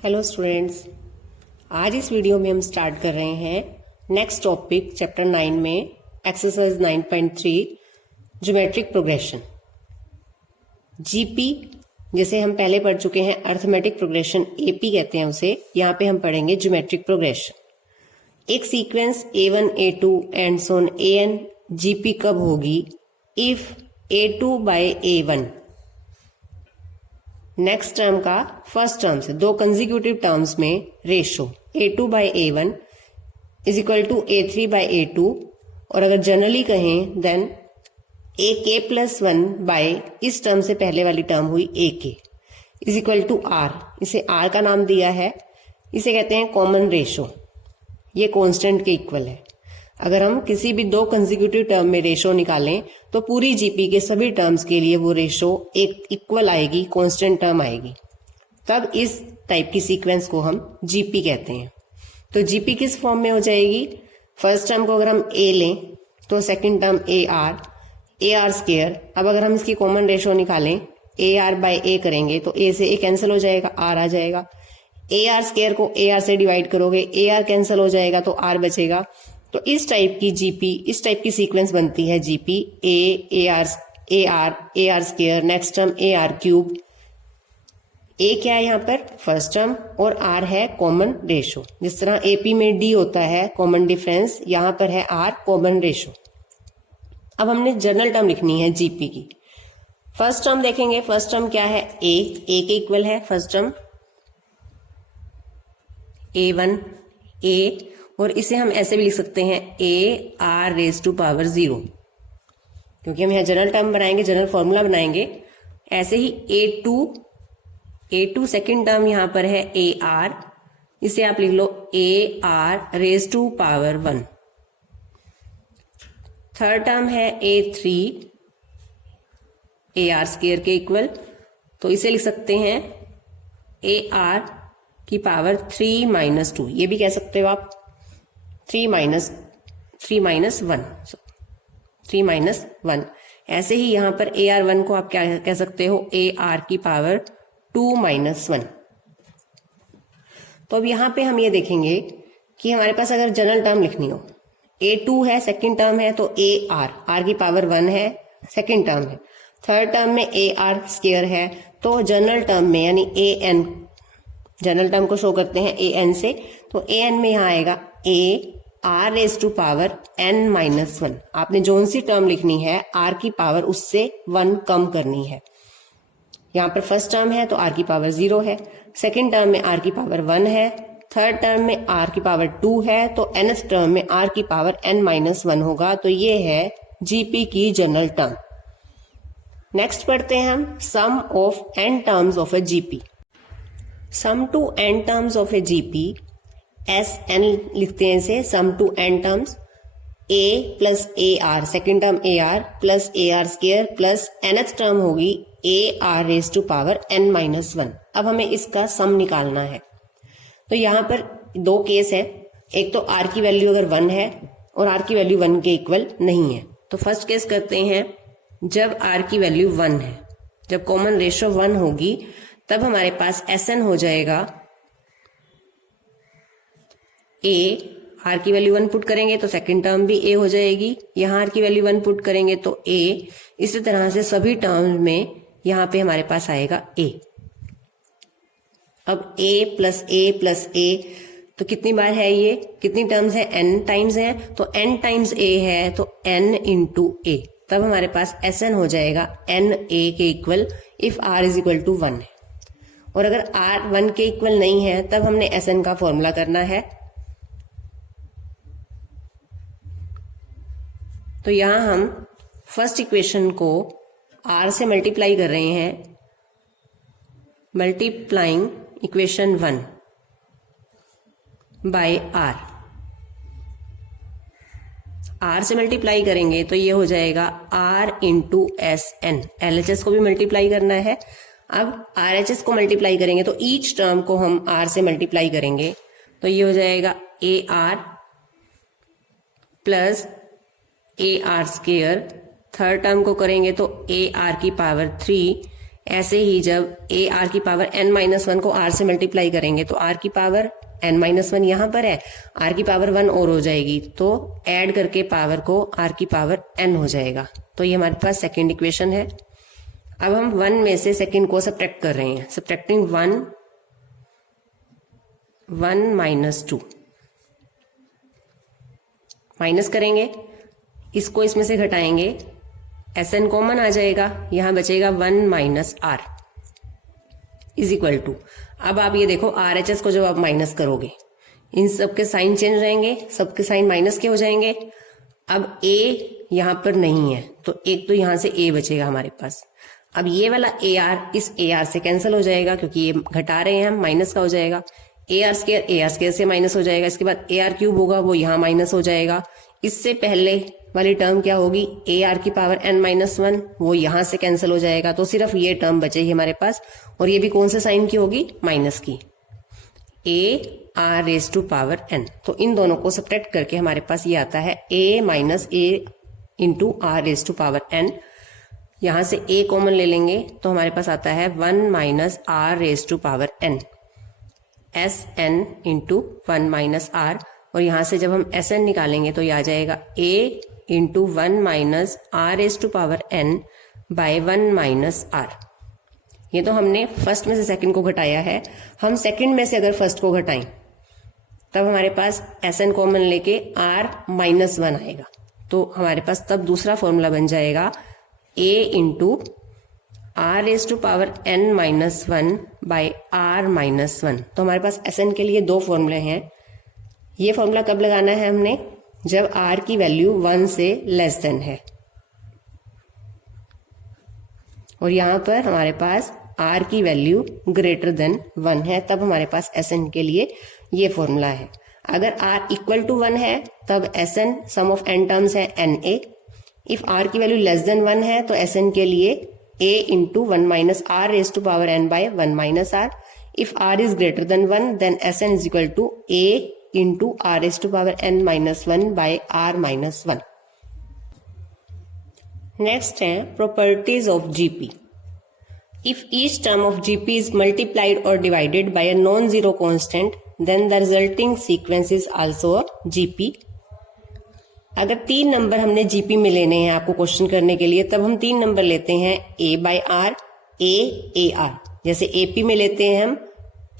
Hello students, आज इस video में हम स्टार्ट कर रहे हैं नेक्स्ट टॉपिक चैप्टर 9 में एक्सरसाइज 9.3 ज्योमेट्रिक प्रोग्रेशन। जीपी जैसे हम पहले पढ़ चुके हैं अर्थमेटिक प्रोग्रेशन, एपी कहते हैं उसे। यहाँ पे हम पढ़ेंगे ज्योमेट्रिक प्रोग्रेशन। एक sequence A1 A2 and so on AN GP कब होगी? If A2 by A1 next term का फर्स्ट टर्म से दो कंजिक्यूटिव टर्म्स में ratio A2 by A1 is equal to A3 by A2, और अगर जनरली कहें देन AK प्लस 1 बाय इस टर्म से पहले वाली टर्म हुई AK is equal to R। इसे R का नाम दिया है, इसे कहते हैं कॉमन रेशो। ये कांस्टेंट के इक्वल है। अगर हम किसी भी दो कंजिक्यूटिव टर्म में रेशो निकालें तो पूरी जीपी के सभी टर्म्स के लिए वो रेशो एक इक्वल आएगी, कांस्टेंट टर्म आएगी। तब इस टाइप की सीक्वेंस को हम जीपी कहते हैं। तो जीपी किस फॉर्म में हो जाएगी? फर्स्ट टर्म को अगर हम ए लें तो second term A R square. अब अगर हम इसकी कॉमन रेशो निकालें, ए आर बाय ए करेंगे तो ए से ए कैंसिल हो जाएगा, आर आ जाएगा। ए आर स्क्वायर को ए आर से डिवाइड करोगे, ए आर कैंसिल हो जाएगा तो आर बचेगा। तो इस टाइप की जीपी, इस टाइप की सीक्वेंस बनती है GP. A R square, next term A R cube. A क्या है यहाँ पर? फर्स्ट टर्म, और आर है कॉमन रेशो। जिस तरह एपी में डी होता है कॉमन डिफरेंस, यहाँ पर है आर कॉमन रेशो। अब हमने जनरल टर्म लिखनी है जीपी की। फर्स्ट टर्म देखेंगे, फर्स्ट टर्म क्या है? ए के इक्वल है फर्स्ट टर्म A1 A, और इसे हम ऐसे भी लिख सकते हैं A R raise to power 0, क्योंकि हम यहाँ जनरल टर्म बनाएंगे, जनरल फॉर्मूला बनाएंगे। ऐसे ही A2 सेकेंड टर्म यहाँ पर है ए आर, इसे आप लिख लो A R raise to power 1। Third term है A3 ए आर स्क्वायर के इक्वल, तो इसे लिख सकते हैं ए आर की पावर 3 माइनस 2। ये भी कह सकते हो आप 3 माइनस 1। ऐसे ही यहां पर ए आर 1 को आप क्या कह सकते हो? ए आर की पावर 2 माइनस 1। तो अब यहां पे हम ये देखेंगे कि हमारे पास अगर जनरल टर्म लिखनी हो, A2 है सेकंड टर्म है तो ए आर की पावर 1 है सेकंड टर्म है। थर्ड टर्म में ए आर स्क्वायर है, तो जनरल टर्म में यानी ए एन, जनरल टर्म को शो करते हैं ए एन से, तो ए एन में यहां आएगा A R raise to power N minus 1। आपने जो सी टर्म लिखनी है आर की पावर उससे 1 कम करनी है। यहां पर फर्स्ट टर्म है तो आर की पावर 0 है, सेकंड टर्म में आर की पावर 1 है, थर्ड टर्म में आर की पावर 2 है, तो nth टर्म में आर की पावर n माइनस 1 होगा। तो ये है जीपी की जनरल टर्म। नेक्स्ट पढ़ते हैं हम sum of n terms of A GP. Sum to n terms of A GP, SN लिखते हैं इसे, sum to n terms. A plus A R, second term A R plus A R square plus nth term होगी A R raise to power n minus 1। अब हमें इसका सम निकालना है। तो यहां पर दो केस है, एक तो r की वैल्यू अगर 1 है और r की वैल्यू 1 के इक्वल नहीं है। तो फर्स्ट केस करते हैं, जब r की वैल्यू 1 है, जब कॉमन रेशो 1 होगी तब हमारे पास SN हो जाएगा A। R की वैल्यू 1 पुट करेंगे तो सेकंड टर्म भी A हो जाएगी, यहाँ R की वैल्यू 1 पुट करेंगे तो A। इसी तरह से सभी टर्म में यहाँ पे हमारे पास आएगा A। अब A प्लस A तो कितनी बार है ये, कितनी टर्म्स है? n टाइम्स है, तो n टाइम्स A है तो n इंटू A। तब हमारे पास SN हो जाएगा n A के equal if R is equal to 1 है। और अगर R 1 के इक्वल नहीं है तब हमने SN का फॉर्मूला करना है। तो यहां हम फर्स्ट इक्वेशन को R से मल्टीप्लाई कर रहे हैं, multiplying equation 1 by R। R से मल्टीप्लाई करेंगे तो ये हो जाएगा R इंटू SN। LHS को भी मल्टीप्लाई करना है। अब RHS को मल्टीप्लाई करेंगे तो ईच टर्म को हम R से मल्टीप्लाई करेंगे, तो ये हो जाएगा AR plus AR square. Third term को करेंगे तो AR की पावर 3 ऐसे ही जब ए आर की पावर n माइनस वन को r से मल्टीप्लाई करेंगे तो r की पावर n माइनस वन यहां पर है, r की पावर 1 और हो जाएगी, तो ऐड करके पावर को r की पावर n हो जाएगा। तो ये हमारे पास सेकेंड इक्वेशन है। अब हम 1 में से सेकेंड को सब्ट्रैक्ट कर रहे हैं। सब्ट्रैक्टिंग 1 माइनस 2, माइनस करेंगे, इसको इसमें से घटाएंगे, Sn कॉमन आ जाएगा, यहां बचेगा 1 minus r is equal to, अब आप ये देखो RHS को जब आप माइनस करोगे इन सबके साइन चेंज रहेंगे, सबके साइन माइनस के हो जाएंगे। अब a यहां पर नहीं है तो एक तो यहां से a बचेगा हमारे पास। अब ये वाला AR इस AR से कैंसिल हो जाएगा क्योंकि ये घटा रहे हैं हम, माइनस का हो जाएगा। AR स्क्वायर से माइनस हो जाएगा, इसके बाद AR क्यूब होगा वो यहां माइनस हो जाएगा। इससे पहले वाली टर्म क्या होगी, AR की पावर n माइनस वन, वो यहां से कैंसिल हो जाएगा, तो सिर्फ ये टर्म बचेगी हमारे पास, और ये भी कौन से साइन की होगी, माइनस की, AR raise to power n। तो इन दोनों को सब्ट्रैक्ट करके हमारे पास ये आता है a minus a into R raise to power n। यहां से a कॉमन ले लेंगे तो हमारे पास आता है 1 minus R raise to power n, Sn into 1 minus r, और यहां से जब हम Sn निकालेंगे तो ये आ जाएगा a into 1 minus R raise to power n by 1 minus r। ये तो हमने फर्स्ट में से सेकंड को घटाया है। हम सेकंड में से अगर फर्स्ट को घटाएं तब हमारे पास Sn कॉमन लेके r माइनस 1 आएगा, तो हमारे पास तब दूसरा फॉर्मूला बन जाएगा a into R raise to power n minus 1 by r minus 1। तो हमारे पास Sn के लिए दो फॉर्मूले हैं। ये फॉर्मूला कब लगाना है हमने, जब r की वैल्यू 1 से लेस देन है, और यहां पर हमारे पास r की वैल्यू ग्रेटर देन 1 है, तब हमारे पास Sn के लिए ये फॉर्मूला है। अगर r इक्वल टू 1 है तब Sn sum of n terms है Na। इफ r की वैल्यू लेस देन 1 है तो Sn के लिए a into 1 minus R raise to power n by 1 minus r। If r is greater than 1 then Sn is equal to a into R raise to power n minus 1 by r minus 1। Next है properties of GP। If each term of GP is multiplied or divided by a non-zero constant, then the resulting sequence is also a GP. अगर 3 number हमने GP में लेने हैं आपको question करने के लिए, तब हम 3 नंबर लेते हैं A by R, A, AR। जैसे AP में लेते हैं हम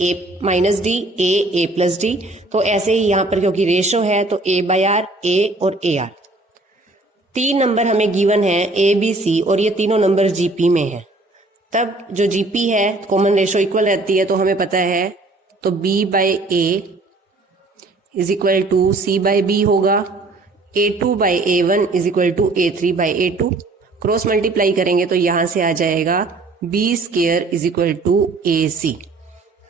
A minus D, A plus D, तो ऐसे ही यहाँ पर क्योंकि रेशो है तो A by R, A और AR। 3 नंबर हमें गिवन है A, B, C, और ये तीनों नंबर GP में है, तब जो GP है कॉमन रेशो इक्वल रहती है, तो हमें पता है तो B by A is equal to C by B होगा, A2 by A1 is equal to A3 by A2। Cross multiply करेंगे तो यहां से आ जाएगा B square is equal to AC।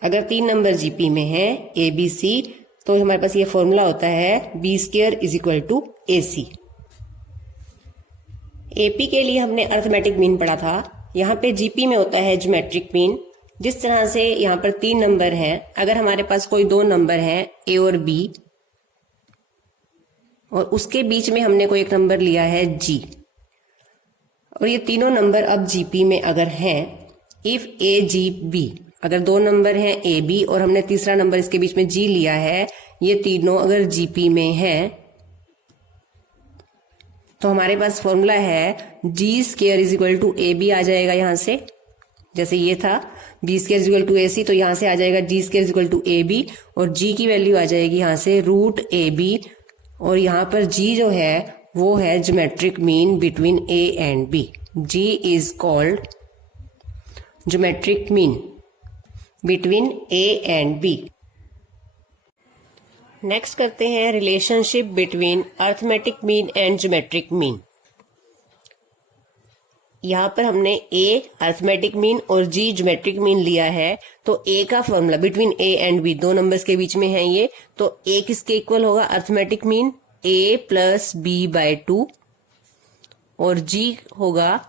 अगर 3 नंबर GP में है A, B, C, तो हमारे पास ये फॉर्मूला होता है B square is equal to AC। AP के लिए हमने अर्थमेटिक मीन पढ़ा था, यहाँ पे GP में होता है ज्योमेट्रिक मीन। जिस तरह से यहाँ पर 3 नंबर हैं, अगर हमारे पास कोई 2 नंबर हैं A और B, और उसके बीच में हमने कोई एक नंबर लिया है G, और ये तीनों नंबर अब GP में अगर हैं, इफ A G B, अगर 2 नंबर हैं A B और हमने तीसरा नंबर इसके बीच में G लिया है, ये तीनों अगर GP में हैं, तो हमारे पास फॉर्मूला है G square is equal to AB आ जाएगा यहां से, जैसे ये था B square is equal to AC, तो यहां से आ जाएगा G square is equal to AB, और G की वैल्यू आ जाएगी यहां से रूट AB, और यहां पर G जो है वो है geometric mean between A and B। G is called geometric mean between A and B। Next करते हैं relationship between arithmetic mean and geometric mean. यहां पर हमने A अर्थमेटिक मीन और G ज्योमेट्रिक मीन लिया है, तो A का formula between A and B, 2 numbers के बीच में है ये, तो A किसके इक्वल होगा, arithmetic mean A plus B by 2, और G होगा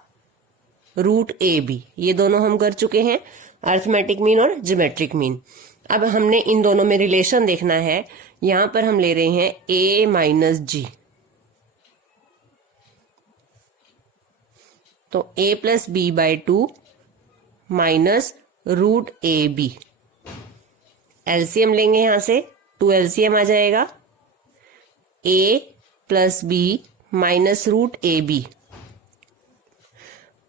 रूट AB। ये दोनों हम कर चुके हैं, अर्थमेटिक मीन और ज्योमेट्रिक मीन। अब हमने इन दोनों में रिलेशन देखना है। यहां पर हम ले रहे हैं A माइनस G, तो A plus B by 2 minus root A B. LCM लेंगे यहां से, 2 एलसीएम आ जाएगा, a plus B minus root A B.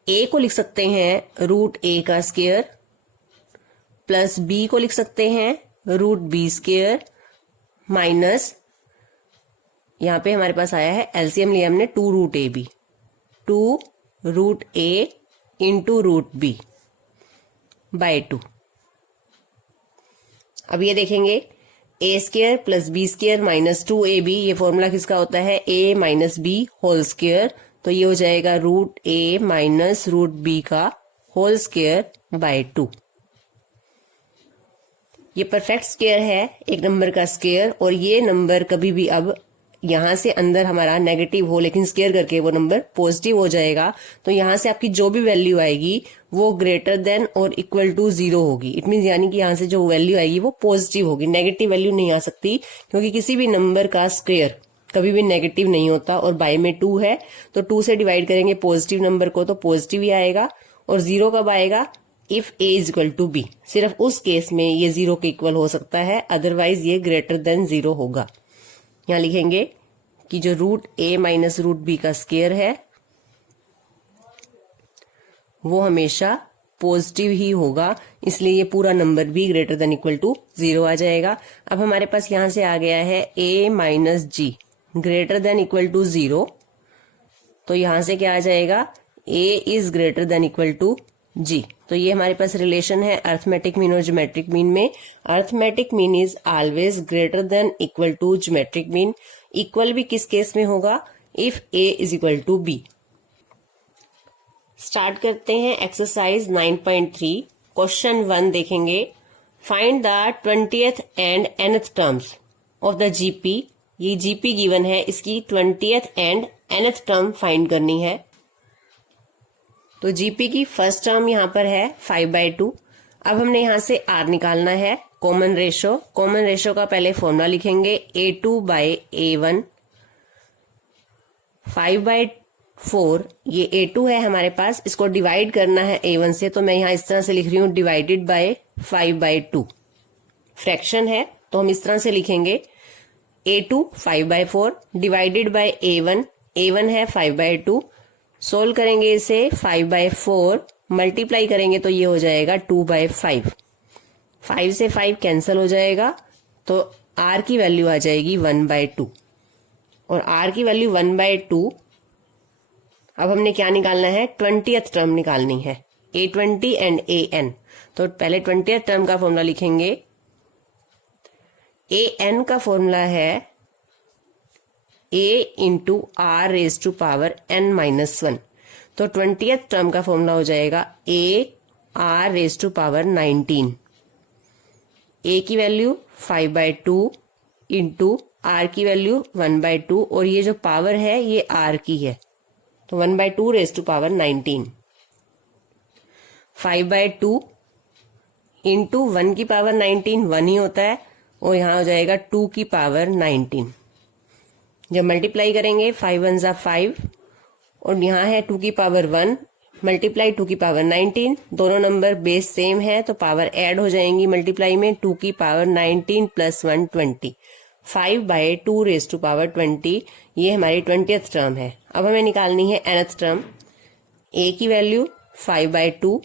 A को लिख सकते हैं रूट ए का स्क्वायर, प्लस बी को लिख सकते हैं रूट बी स्क्वायर, माइनस यहां पे हमारे पास आया है एलसीएम लिया हमने 2 root A B, 2 root A into root B by 2। अब ये देखेंगे A square plus B square minus 2ab, ये फॉर्मूला किसका होता है, a minus B whole square, तो ये हो जाएगा root A minus root B का होल स्क्वायर बाय 2। ये परफेक्ट स्क्वायर है, एक नंबर का स्क्वायर, और ये नंबर कभी भी अब यहां से अंदर हमारा नेगेटिव हो लेकिन स्क्वायर करके वो नंबर पॉजिटिव हो जाएगा, तो यहां से आपकी जो भी वैल्यू आएगी वो ग्रेटर देन और इक्वल टू 0 होगी। इट मीन यानी कि यहां से जो वैल्यू आएगी वो पॉजिटिव होगी, नेगेटिव वैल्यू नहीं आ सकती, क्योंकि किसी भी नंबर का स्क्वायर कभी भी नेगेटिव नहीं होता। और बाय में 2 है तो 2 से डिवाइड करेंगे पॉजिटिव नंबर को तो पॉजिटिव ही आएगा। और 0 कब आएगा, if a is equal to B, सिर्फ उस केस में ये 0 के इक्वल हो सकता है, अदरवाइज ये ग्रेटर देन 0 होगा। यहां लिखेंगे कि जो root a minus root B का स्क्वायर है वो हमेशा पॉजिटिव ही होगा, इसलिए ये पूरा नंबर भी ग्रेटर देन इक्वल टू 0 आ जाएगा। अब हमारे पास यहां से आ गया है a minus G greater than equal to 0, तो यहां से क्या आ जाएगा, a is greater than equal to G. तो ये हमारे पास रिलेशन है अर्थमेटिक मीन और ज्योमेट्रिक मीन में। Arithmetic mean is always greater than equal to geometric mean. Equal भी किस केस में होगा, if a is equal to b। Start करते हैं एक्सरसाइज 9.3। क्वेश्चन 1 देखेंगे, find the 20th and nth terms of the GP. ये जीपी गिवन है, इसकी 20th and nth term find करनी है। तो जीपी की फर्स्ट टर्म यहां पर है 5/2। अब हमने यहां से आर निकालना है, कॉमन रेशो। कॉमन रेशो का पहले फॉर्मूला लिखेंगे a2/a1। 5/4 ये a2 है हमारे पास, इसको डिवाइड करना है a1 से, तो मैं यहां इस तरह से लिख रही हूं डिवाइडेड बाय 5/2। फ्रैक्शन है तो हम इस तरह से लिखेंगे a2 5/4 divided by a1। a1 है 5/2। सोल्व करेंगे इसे, 5/4 मल्टीप्लाई करेंगे तो ये हो जाएगा 2/5। 5 से 5 कैंसिल हो जाएगा, तो r की वैल्यू आ जाएगी 1/2। और r की वैल्यू 1/2। अब हमने क्या निकालना है, 20th टर्म निकालनी है, a20 एंड an। तो पहले 20th टर्म का फॉर्मूला लिखेंगे। an का फॉर्मूला है a into R raise to power n-1। तो 20th टर्म का फॉर्मूला हो जाएगा a r raise to power 19। a की वैल्यू 5/2 इंटू r की वैल्यू 1/2, और ये जो पावर है ये r की है, तो 1/2 रेज टू पावर 19। 5/2 इंटू 1 की पावर 19 1 ही होता है, और यहां हो जाएगा 2 की पावर 19। जब मल्टीप्लाई करेंगे 5 1 जा 5, और यहाँ है 2 की पावर 1 मल्टीप्लाई 2 की पावर 19। दोनों नंबर बेस सेम है तो पावर ऐड हो जाएंगी मल्टीप्लाई में, 2 की power 19 plus 1 20। 5/2 raise to power 20 ये हमारी 20th टर्म है। अब हमें निकालनी है nth टर्म। a की वैल्यू 5/2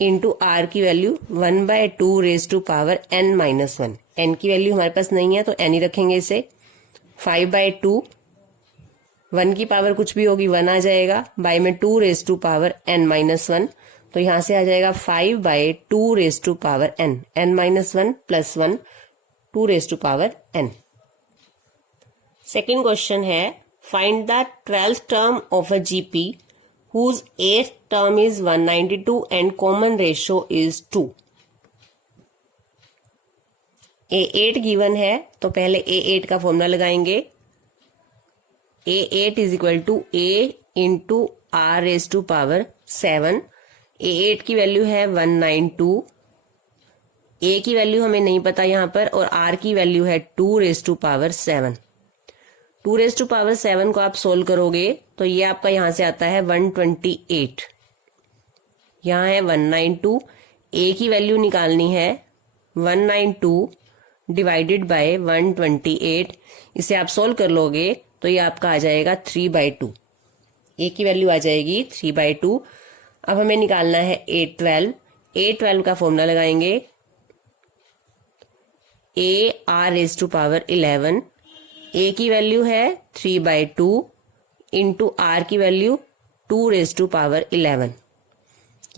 इंटू r की value 1/2 raise to power n-1। n की वैल्यू हमारे पास नहीं है तो n ही रखेंगे इसे। 5/2 1 की पावर कुछ भी होगी 1 आ जाएगा, बाय में 2 रेज टू पावर n-1, तो यहां से आ जाएगा 5/2 raise to power n-1 plus 1 2 raise to power n। Second question है, find the 12th term of a GP whose 8th term is 192 and common ratio is 2। a8 given है तो पहले a8 का फॉर्मूला लगाएंगे। a8 is equal to a into R raise to power 7। a8 की value है 192। a की value हमें नहीं पता यहां पर, और r की वैल्यू है 2 raise to power 7। 2 raise to power 7 को आप सोल्व करोगे तो ये आपका यहां से आता है 128। यहाँ है 192, ए की वैल्यू निकालनी है 192 डिवाइडेड बाय 128। इसे आप सोल्व कर लोगे तो ये आपका आ जाएगा 3/2। ए की वैल्यू आ जाएगी 3/2। अब हमें निकालना है A12 का फॉर्मूला लगाएंगे AR⁻11। ए की वैल्यू है 3/2 इंटू आर की वैल्यू 2⁻11।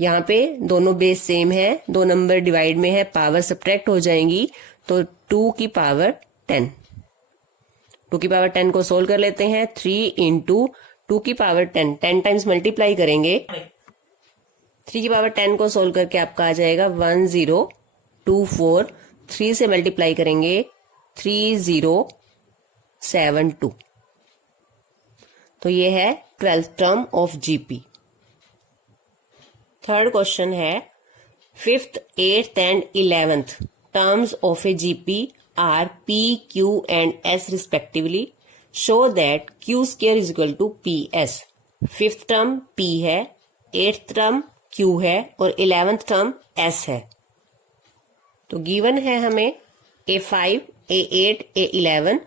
यहाँ पे दोनों बेस सेम है, दो नंबर डिवाइड में है, पावर सब्ट्रैक्ट हो जाएंगी तो 2 की पावर 10। 2 की पावर 10 को सोल्व कर लेते हैं। 3 इंटू 2 की पावर 10 टाइम्स मल्टीप्लाई करेंगे। 3 की पावर 10 को सोल्व करके आपका आ जाएगा 1024। 3 से मल्टीप्लाई करेंगे 3072। तो ये है 12th term of GP. Third question है 5th, 8th and 11th terms of A GP are P, Q and S respectively. Show that Q square is equal to P S. 5th term P है, 8th term Q है और 11th term S है। तो given है हमें A5, A8, A11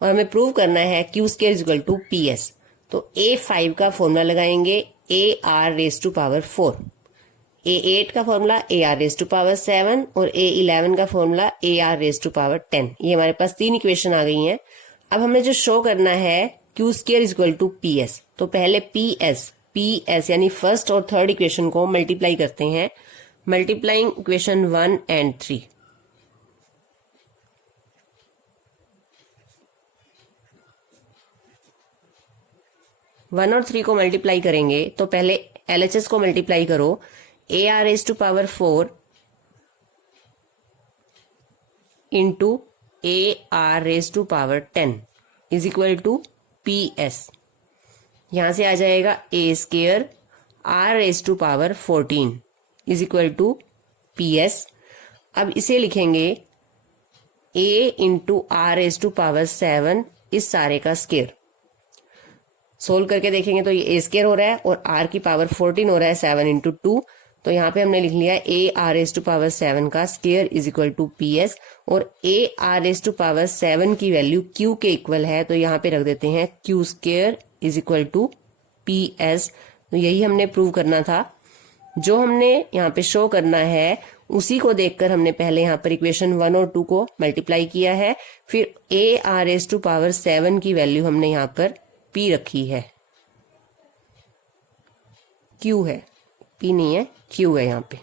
और हमें prove करना है Q square is equal to P S. तो A5 का फॉर्मूला लगाएंगे AR⁻4, A8 का फॉर्मूला AR⁻7 और A11 का फॉर्मूला AR⁻10। ये हमारे पास 3 इक्वेशन आ गई हैं। अब हमें जो शो करना है Q square is equal to P S. तो पहले पी एस यानी फर्स्ट और थर्ड इक्वेशन को मल्टीप्लाई करते हैं। Multiplying equation 1 and 3। वन और 3 को मल्टीप्लाई करेंगे तो पहले LHS को मल्टीप्लाई करो। AR⁻4 into AR⁻10 is equal to PS। यहां से आ जाएगा A² R⁻14 is equal to PS। अब इसे लिखेंगे A इंटू R⁻7 इस सारे का स्क्वायर। सोल्व करके देखेंगे तो ये A² हो रहा है और R की पावर 14 हो रहा है 7 इंटू 2। तो यहाँ पे हमने लिख लिया AR⁻7 का square is equal to PS और AR⁻7 की वैल्यू Q के इक्वल है तो यहाँ पे रख देते हैं Q² is equal to PS। तो यही हमने प्रूव करना था। जो हमने यहाँ पे शो करना है उसी को देखकर हमने पहले यहाँ पर इक्वेशन 1 और 2 को मल्टीप्लाई किया है। फिर AR⁻7 की वैल्यू हमने यहाँ पर P रखी है, Q है, P नहीं है, Q है यहाँ पे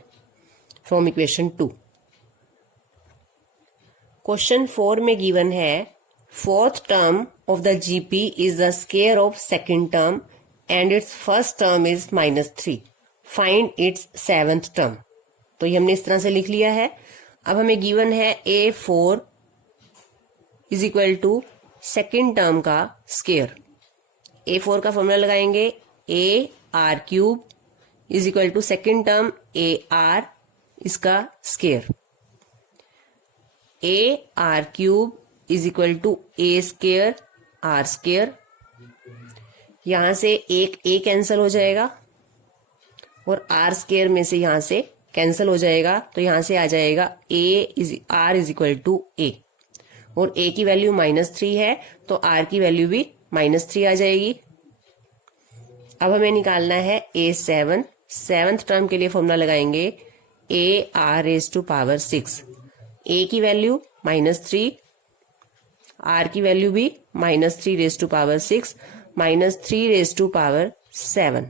फ्रॉम इक्वेशन 2। क्वेश्चन 4 में गिवन है 4th term of the GP is the square of 2nd term and it's first term is -3। Find its 7th term. तो ये हमने इस तरह से लिख लिया है। अब हमें गिवन है A4 is equal to 2nd term का स्क्वायर। A4 का फॉर्मूला लगाएंगे AR³ is equal to 2nd term AR इसका square. AR³ is equal to A² R²। यहां से एक A कैंसिल हो जाएगा और R² में से यहां से कैंसिल हो जाएगा तो यहां से आ जाएगा R is equal to A और A की वैल्यू -3 है तो R की वैल्यू भी -3 आ जाएगी। अब हमें निकालना है A7। 7th टर्म के लिए फॉर्मूला लगाएंगे AR⁻6। A की वैल्यू -3, R की वैल्यू भी -3⁻6 -3⁻7।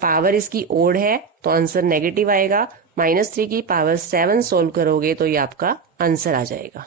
पावर इसकी ओड है तो आंसर नेगेटिव आएगा। -3 की पावर 7 सोल्व करोगे तो ये आपका आंसर आ जाएगा।